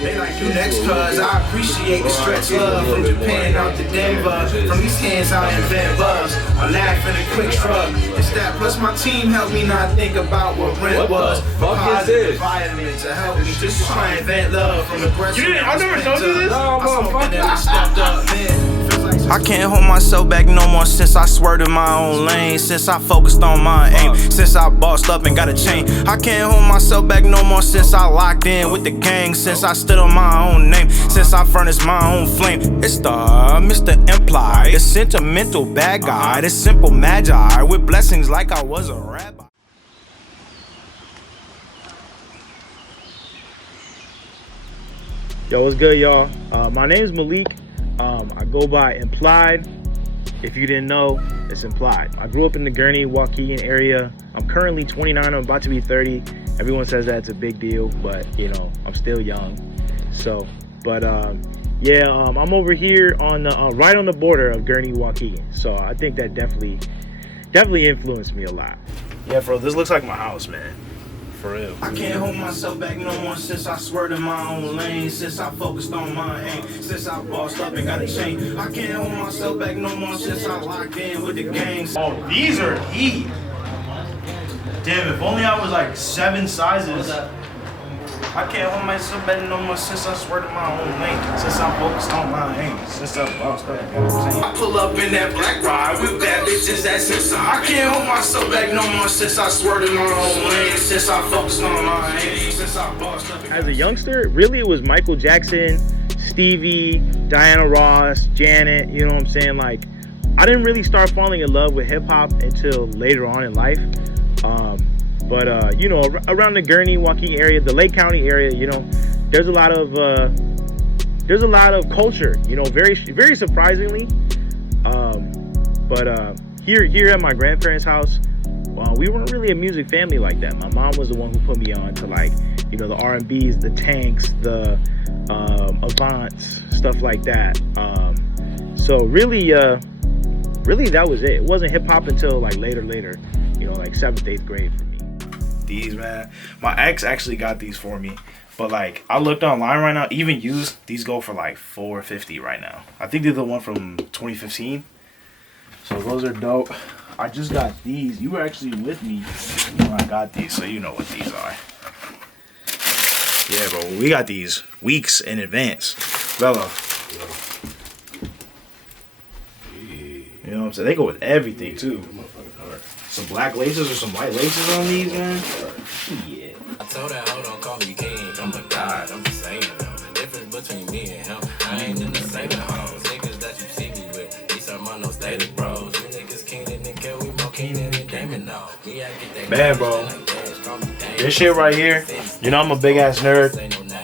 They like you next, cuz I appreciate the stretch love. From Japan out to Denver, from these hands I invent buzz. I laugh and a quick shrug. It's that plus my team helped me not think about what rent was. Positive environment to help me just try and invent love. From aggressive. I never told you this? No, motherfucker. Stepped up, man. I can't hold myself back no more since I swerved in my own lane. Since I focused on my aim. Since I bossed up and got a chain. I can't hold myself back no more since I locked in with the gang. Since I stood on my own name. Since I furnished my own flame. It's the Mr. Mplied, the sentimental bad guy, the simple magi with blessings like I was a rabbi. Yo, what's good, y'all? My name is Malik. I go by Mplied. If you didn't know, it's Mplied. I grew up in the Gurnee, Waukegan area. I'm currently 29. I'm about to be 30. Everyone says that's a big deal, but you know, I'm still young. So, but yeah, I'm over here on the right on the border of Gurnee, Waukegan. So I think that definitely influenced me a lot. Yeah, bro, this looks like my house, man. For real. I can't hold myself back no more since I swerved in my own lane. Since I focused on my aim. Since I bossed up and got a chain. I can't hold myself back no more since I locked in with the gangs. Oh, these are heat. Damn, if only I was like 7 sizes. I can't hold myself back no more since I swerved in my own lane. Since I focused on my aim. Since I bossed up and got a chain. I pull up in that black ride with bad bitches that's inside. I can't hold myself back no more since I swerved in my own lane. Since I focused on my aim. Since I bossed up. As a youngster, really it was Michael Jackson, Stevie, Diana Ross, Janet, you know what I'm saying? Like, I didn't really start falling in love with hip hop until later on in life. But you know, around the Gurnee, Waukegan area, the Lake County area, you know, there's a lot of culture, you know, very surprisingly. But here at my grandparents' house, we weren't really a music family like that. My mom was the one who put me on to, like, you know, the R&Bs, the Tanks, the Avants, stuff like that. So really that was it. It wasn't hip hop until like later, you know, like 7th, 8th grade for me. These, man, my ex actually got these for me, but like I looked online right now, even used, these go for like $450 right now. I think they're the one from 2015. So those are dope. I just got these. You were actually with me when I got these, so you know what these are. Yeah, bro, we got these weeks in advance. Bella. You know what I'm saying? They go with everything too. Some black laces or some white laces on these, man. Yeah. I told her, hold on, call me king. Oh my God, I'm just saying, the difference between me and him, I ain't in the same hoes. Niggas that you see me with, these are my no status bros. You niggas king and nigga, we more king than Damon now. Me, I get that. Man, bro. This shit right here, you know I'm a big ass nerd.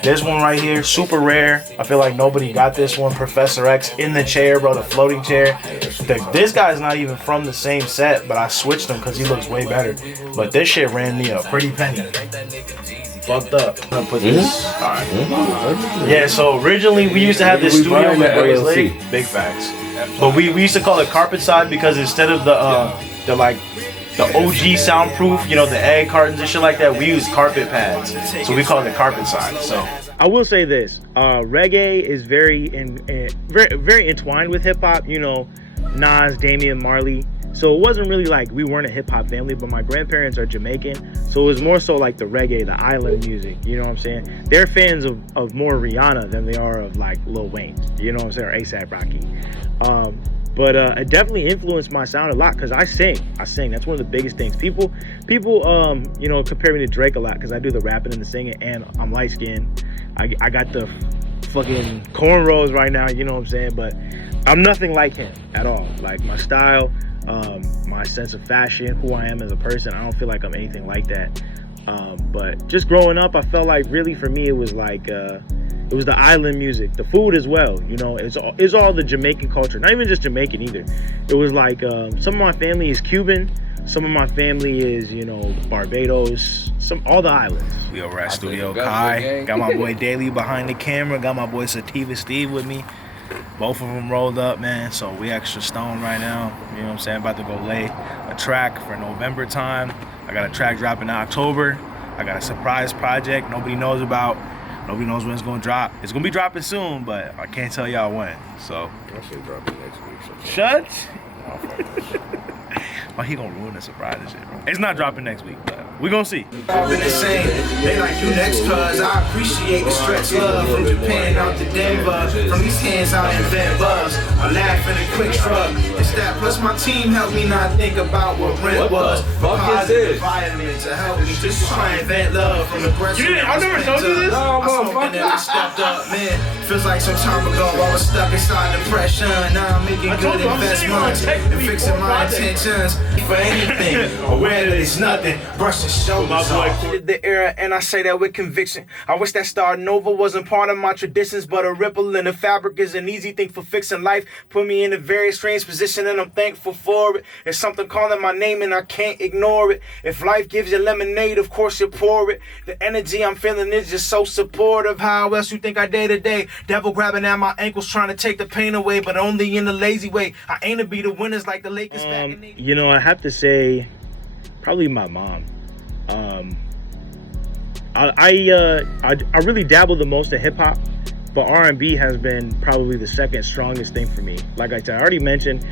This one right here, super rare. I feel like nobody got this one. Professor X in the chair, bro, the floating chair. This guy's not even from the same set, but I switched him because he looks way better. But this shit ran me a pretty penny. Fucked up. I'm gonna put this. Alright. Yeah, so originally we used to have this studio with Boys Lake. Big facts. But we used to call it carpet side because instead of the OG soundproof, you know, the egg cartons and shit like that, we use carpet pads. So we call it the carpet side. So I will say this, reggae is very entwined with hip hop, you know, Nas, Damian Marley. So it wasn't really like we weren't a hip hop family, but my grandparents are Jamaican. So it was more so like the reggae, the island music, you know what I'm saying? They're fans of more Rihanna than they are of like Lil Wayne, you know what I'm saying, or A$AP Rocky. But it definitely influenced my sound a lot because I sing. That's one of the biggest things. People, you know, compare me to Drake a lot because I do the rapping and the singing, and I'm light skinned. I got the fucking cornrows right now, you know what I'm saying? But I'm nothing like him at all. Like my style, my sense of fashion, who I am as a person, I don't feel like I'm anything like that. But just growing up, I felt like really for me it was like it was the island music, the food as well, you know. It's all the Jamaican culture, not even just Jamaican either. It was like some of my family is Cuban, some of my family is, you know, Barbados, all the islands. We over at Studio Kai. Got my boy Daily behind the camera, got my boy Sativa Steve with me. Both of them rolled up, man, so we extra stoned right now. You know what I'm saying? About to go lay a track for November time. I got a track dropping in October. I got a surprise project nobody knows about. Nobody knows when it's gonna drop. It's gonna be dropping soon, but I can't tell y'all when. So That shit dropping next week. shut. Why he gonna ruin the surprise and shit, bro? It's not dropping next week, but we gonna see. I've been insane. They like you next, cuz I appreciate the stretch love from Japan out to Denver. From these hands I invent buzz. I laugh and a quick shrug. It's that plus my team helped me not think about what rent was. Positive environment to help me just try and invent love from the breast. You didn't? I never told you this. I smoked and I stepped up, man. Feels like some time ago I was stuck inside depression. Now I'm making good investments and fixing my intentions for anything. Aware that it's nothing. Brushing shoulders off. The era, and I say that with conviction. I wish that starting over wasn't part of my traditions, but a ripple in the fabric is an easy thing for fixing life. Put me in a very strange position, and I'm thankful for it. There's something calling my name, and I can't ignore it. If life gives you lemonade, of course you pour it. The energy I'm feeling is just so supportive. How else you think I day to day? Devil grabbing at my ankles, trying to take the pain away, but only in a lazy way. I aim to be the winners like the Lakers back in the... You know, I have to say, probably my mom. I really dabble the most in hip hop, but R&B has been probably the second strongest thing for me. Like I said, I already mentioned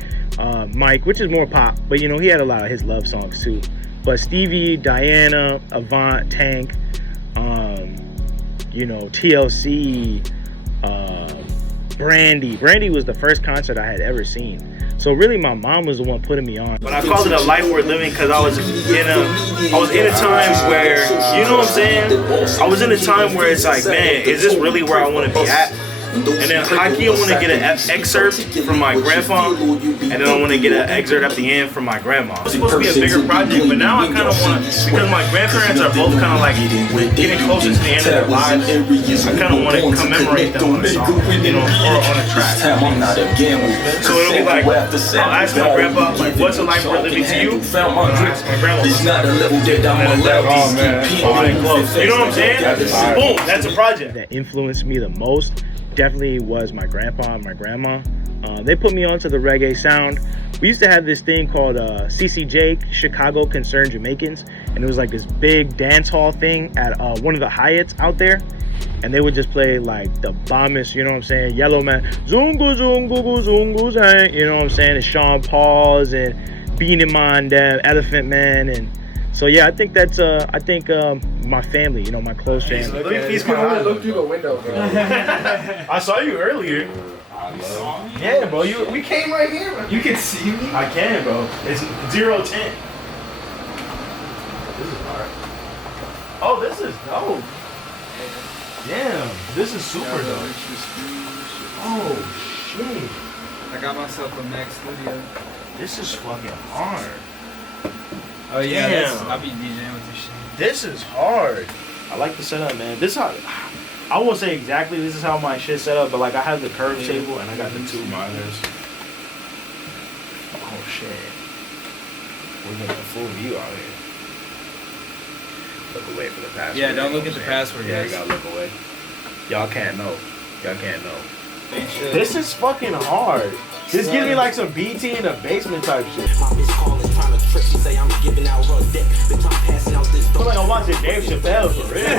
Mike, which is more pop, but you know, he had a lot of his love songs too. But Stevie, Diana, Avant, Tank, you know, TLC, Brandy. Brandy was the first concert I had ever seen. So really, my mom was the one putting me on. But I called it a life worth living because I was in a time where, you know what I'm saying? I was in a time where it's like, man, is this really where I want to be at? And then I want to get an excerpt from my grandpa, and then I want to get an excerpt at the end from my grandma. It was supposed to be a bigger project, but now I kind of want to, because my grandparents are both kind of like getting closer to the end of their lives, I kind of want to commemorate them on a song, you know, or on a track. So it'll be like, I'll ask my grandpa, like, what's a life worth living to you? I'll ask my grandma, oh man, that's fine, close. You know what I'm saying? Boom, that's a project. That influenced me the most definitely was my grandpa and my grandma. They put me onto the reggae sound. We used to have this thing called CCJ, Chicago Concerned Jamaicans, and it was like this big dance hall thing at one of the Hyatts out there, and they would just play like the bombest, you know what I'm saying, Yellow Man, Zungu Zungu Zungu Zang, you know what I'm saying, and Sean Paul's and Beanie Man, Elephant Man, and so yeah, I think that's my family, you know, my close family. Look through the window, bro. I saw you earlier. Yeah, bro. We came right here, bro. You can see me? I can, bro. It's 0-10. This is hard. Oh, this is dope. Damn, this is super dope. Oh, shit. I got myself a Mac Studio. This is fucking hard. Oh yeah, damn. I'll be DJing with this shit. This is hard. I like the setup, man. This how I won't say exactly this is how my shit set up, but like I have the curve table and I got the two monitors. Oh shit. We're getting a full view out here. Look away for the password. Yeah, don't look at the password, Yeah, guys. you gotta look away. Y'all can't know. Y'all can't know. This is fucking hard. This gives me like some BT in the basement type shit. I feel like I'm watching Dave Chappelle for real.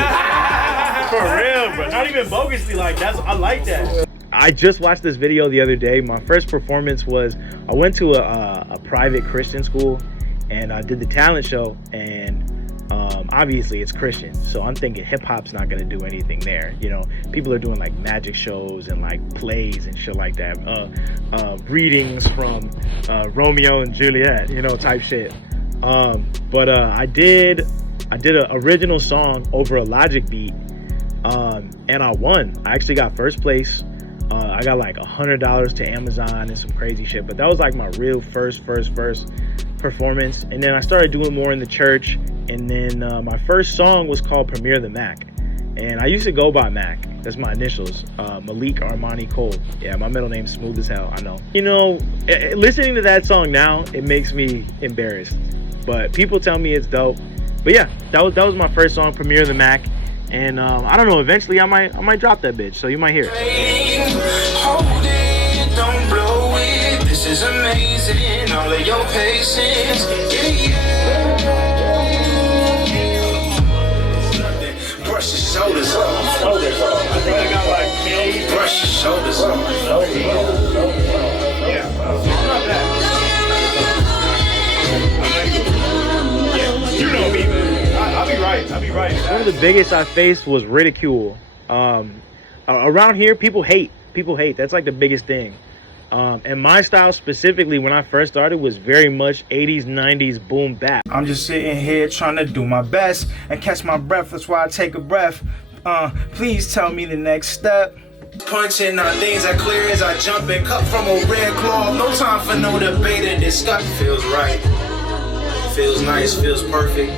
For real, bro. Not even bogusly like that. I like that. I just watched this video the other day. My first performance was, I went to a private Christian school and I did the talent show, and obviously it's Christian, so I'm thinking hip hop's not gonna do anything there. You know, people are doing like magic shows and like plays and shit like that, readings from Romeo and Juliet, you know, type shit. But I did an original song over a Logic beat, and I won. I actually got first place. I got like $100 to Amazon and some crazy shit, but that was like my real first performance. And then I started doing more in the church, and then my first song was called Premiere the Mac, and I used to go by Mac. That's my initials, Malik Armani Cole. Yeah, my middle name's smooth as hell, I know. You know, listening to that song now, it makes me embarrassed, but people tell me it's dope. But yeah, that was my first song, Premiere the Mac, and I don't know, eventually I might drop that bitch, so you might hear it. Hold it, don't blow it. This is amazing, all of your patience. Brush your shoulders off. shoulders. Yeah, not bad. You know me, man. I'll be right. One of the biggest I faced was ridicule. Around here, people hate. That's like the biggest thing. And my style specifically, when I first started, was very much 80s, 90s boom bap. I'm just sitting here trying to do my best and catch my breath. That's why I take a breath. Please tell me the next step. Punching on things as clear as I jump and cut from a red claw. No time for no debate and discuss. Feels right. Feels nice. Feels perfect.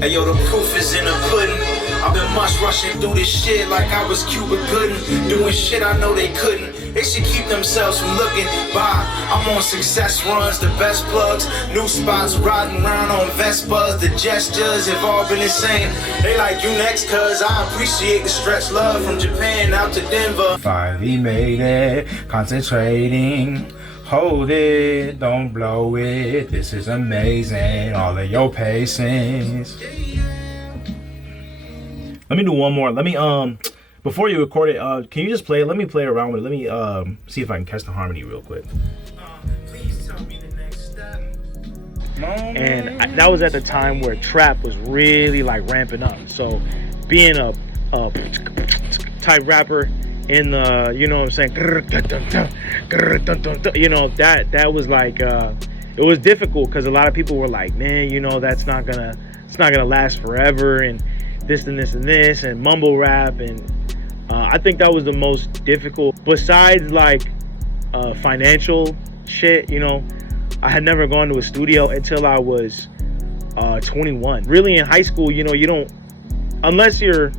Hey yo, the proof is in the pudding. I've been mush rushing through this shit like I was Cuba Gooding. Doing shit I know they couldn't. They should keep themselves from looking by. I'm on success runs, the best plugs, new spots, riding around on Vespas. The gestures have all been the same. They like you next, cause I appreciate the stretch love from Japan out to Denver. Finally made it, concentrating. Hold it, don't blow it. This is amazing. All of your patience. Let me do one more. Let me before you record it, can you just play it? Let me play around with it. Let me see if I can catch the harmony real quick. Please tell me the next step. And that was at the time where trap was really like ramping up. So being a type rapper in the, you know what I'm saying, you know, that was like it was difficult because a lot of people were like, man, you know, it's not gonna last forever, and this and this and this, and mumble rap. And I think that was the most difficult, besides like financial shit. You know, I had never gone to a studio until I was 21. Really, in high school, you know, you don't, unless you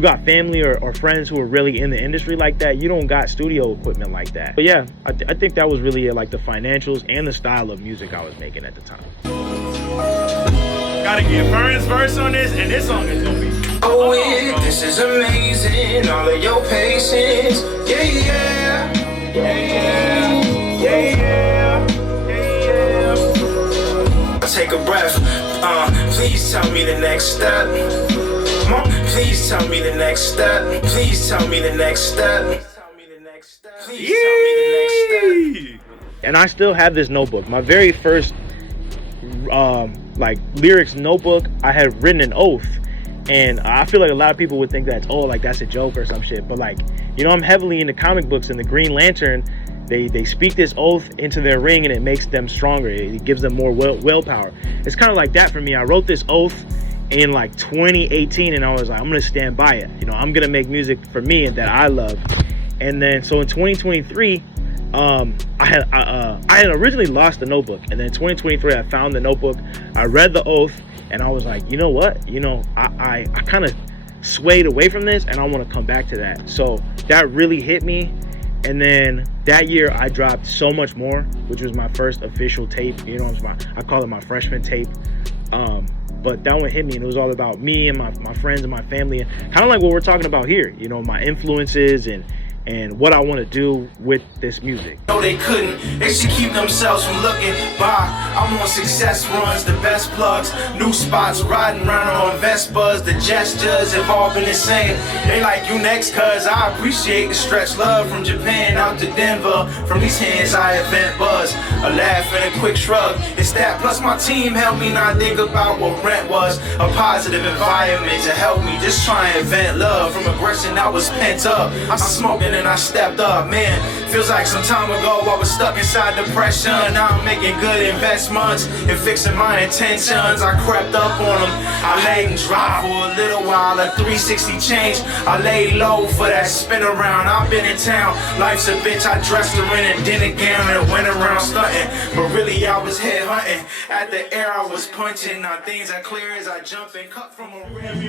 got family or friends who are really in the industry like that, you don't got studio equipment like that. But yeah, I think that was really like the financials and the style of music I was making at the time. Gotta get Vern's verse on this, and this song is gonna be. Oh, yeah, this is amazing. All of your patience. Yeah, yeah. Take a breath. Please tell me the next step. Please tell me the next step. Please tell me the next step. Please tell me the next step. And I still have this notebook. My very first like lyrics notebook, I had written an oath. And I feel like a lot of people would think that's, oh, like that's a joke or some shit. But like, you know, I'm heavily into comic books, and the Green Lantern, they speak this oath into their ring, and it makes them stronger. It gives them more willpower. It's kind of like that for me. I wrote this oath in like 2018, and I was like, I'm gonna stand by it. You know, I'm gonna make music for me and that I love. And then so in 2023, I had originally lost the notebook, and then in 2023 I found the notebook. I read the oath, and I was like, you know what? You know, I kind of swayed away from this, and I want to come back to that. So that really hit me. And then that year I dropped So Much More, which was my first official tape. You know, I call it my freshman tape. But that one hit me, and it was all about me and my friends and my family, and kind of like what we're talking about here. You know, my influences and what I want to do with this music. No, they couldn't. They should keep themselves from looking by. I'm on success runs, the best plugs, new spots, riding around on Vespas. The gestures have all been the same. They like you next, cause I appreciate the stretch love from Japan out to Denver. From these hands I invent buzz, a laugh and a quick shrug. It's that plus my team helped me not think about what rent was. A positive environment to help me just try and invent love. From aggression I was pent up, I'm smoking and I stepped up. Man, feels like some time ago I was stuck inside depression. Now I'm making good investments and fixing my intentions. I crept up on them, I laid and dropped for a little while. A 360 change, I laid low for that spin around. I've been in town, life's a bitch. I dressed her in a dinner gown and went around stunting, but really I was head hunting. At the air I was punching on things as clear as I jump and cut from a rim.